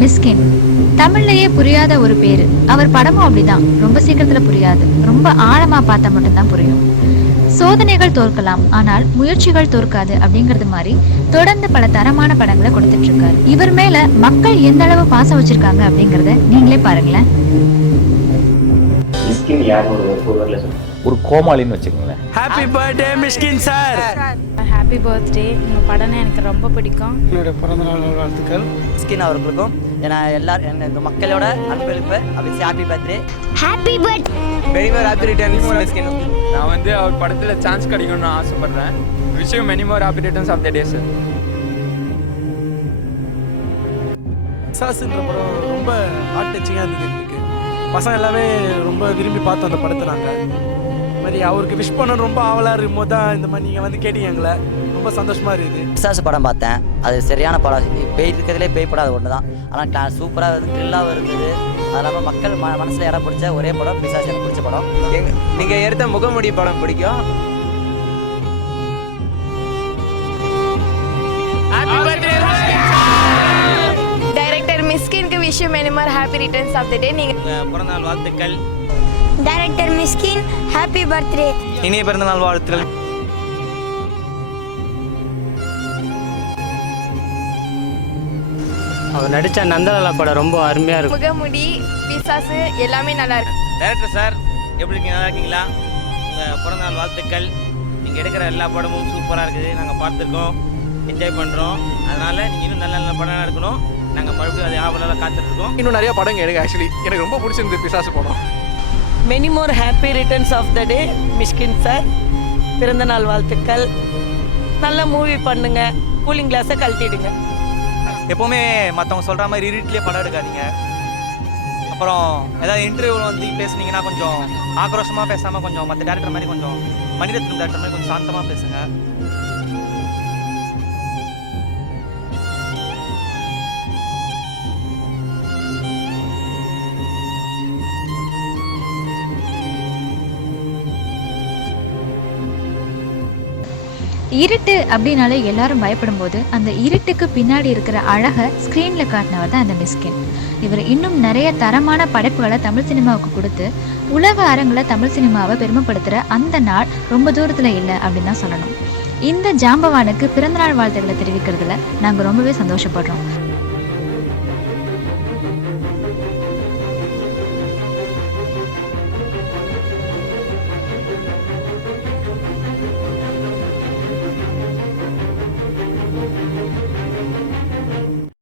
மிஸ்கின் தமிழ்லயே புரியாத ஒரு பேரு. அவர் படமும் அப்படிதான், ரொம்ப சீக்கிரத்துல புரியாது, ரொம்ப ஆழமா பார்த்தா மட்டும்தான் புரியும். சோதனைகள் தோற்கலாம், ஆனால் முயற்சிகள் தோற்காது அப்படிங்கறது மாதிரி தொடர்ந்து பல தரமான படங்களை கொடுத்துட்டு இருக்காரு. இவர் மேல மக்கள் எந்த அளவு பாசம் வச்சிருக்காங்க அப்படிங்கறத நீங்களே பாருங்களேன். ஒரு கோமாளின்னு வச்சுக்கோங்களேன். ஹாப்பி பர்த்டே மிஸ்கின் சார். Happy birthday. உங்கள் படம்னா எனக்கு ரொம்ப பிடிக்கும். என்னோட பிறந்தநாள் வாழ்த்துக்கள் மிஸ்கின் அவர்களுக்கும். ஏன்னா எல்லாரும் எங்கள் மக்களோட அன்பளிப்பு. Happy birthday. Happy birthday. Very very happy returns Mysskin. நான் அவர் படத்தில் சான்ஸ் கிடைக்கும்னு ஆசைப்படுறேன். Wish you many more happy returns of the day sir. சாஸ்ன்ற படம் ரொம்ப ஹார்ட் டச்சிங்காக இருந்தது எங்களுக்கு. பசங்க எல்லாமே ரொம்ப விரும்பி பார்த்தோம் அந்த படத்தை. நாங்கள் மாதிரி அவருக்கு விஷ் பண்ணணும் ரொம்ப ஆவலாக இருக்கும்போது தான் இந்த மாதிரி நீங்கள் வந்து கேட்டீங்க எங்களை. ரொம்ப சந்தோஷமாக இருக்குது. பிசாசு படம் பார்த்தேன். அது சரியான படம். பேய் இருக்கிறதுலே பேய் படம் அது ஒன்று தான். ஆனால் சூப்பராக த்ரில்லாகவும் இருந்தது. அது இல்லாமல் மக்கள் மனசில் இடம் பிடிச்ச ஒரே படம் பிசாசு. எனக்கு பிடிச்ச படம். நீங்கள் எடுத்த முகமுடி படம் பிடிக்கும். டைரக்டர் மிஸ்கின்க்கு wish you many more happy returns of the day. நீங்கள் பிறந்தநாள் வாழ்த்துக்கள். Director Mysskin happy birthday. இனிய பிறந்தநாள் வாழ்த்துக்கள். அவர் நடித்த நந்தலாலா படம் ரொம்ப அருமையாக இருக்கும். முகமுடி பிசாசு எல்லாமே நல்லா இருக்கு. டைரக்டர் சார் எப்படி இருக்கீங்க? நல்லா இருக்கீங்களா? உங்கள் பிறந்தநாள் வாழ்த்துக்கள். நீங்கள் எடுக்கிற எல்லா படமும் சூப்பராக இருக்குது. நாங்கள் பார்த்துருக்கோம், என்ஜாய் பண்ணுறோம். அதனால் நீங்கள் இன்னும் நல்ல நல்ல படம் இருக்கணும். நாங்கள் மறுபடியும் அதை ஆவலாக காத்துட்ருக்கோம். இன்னும் நிறைய படங்க எனக்கு ரொம்ப பிடிச்சிருந்தது பிசாசு படம். Many more happy returns of the day Mysskin sir. பிறந்தநாள் வாழ்த்துக்கள். நல்ல மூவி பண்ணுங்க. கூலிங் கிளாஸை கழட்டிடுங்க. எப்போவுமே மற்றவங்க சொல்கிற மாதிரி இருட்டிலே படம் எடுக்காதீங்க. அப்புறம் ஏதாவது இன்டர்வியூவில் வந்து பேசுனீங்கன்னா கொஞ்சம் ஆக்ரோஷமாக பேசாமல் கொஞ்சம் மற்ற டேரக்டர் மாதிரி கொஞ்சம் மணிரத்னம் டேரக்டர் மாதிரி கொஞ்சம் சாந்தமாக பேசுங்க. இருட்டு அப்படின்னாலே எல்லாரும் பயப்படும் போது அந்த இருட்டுக்கு பின்னாடி இருக்கிற அழகை ஸ்க்ரீனில் காட்டினவர் தான் அந்த மிஸ்கின். இவர் இன்னும் நிறைய தரமான படைப்புகளை தமிழ் சினிமாவுக்கு கொடுத்து உலக அரங்கில் தமிழ் சினிமாவை பெருமைப்படுத்துகிற அந்த நாள் ரொம்ப தூரத்தில் இல்லை அப்படின்னு தான் சொல்லணும். இந்த ஜாம்பவானுக்கு பிறந்தநாள் வாழ்த்துக்களை தெரிவிக்கிறதுல நாங்கள் ரொம்பவே சந்தோஷப்படுறோம்.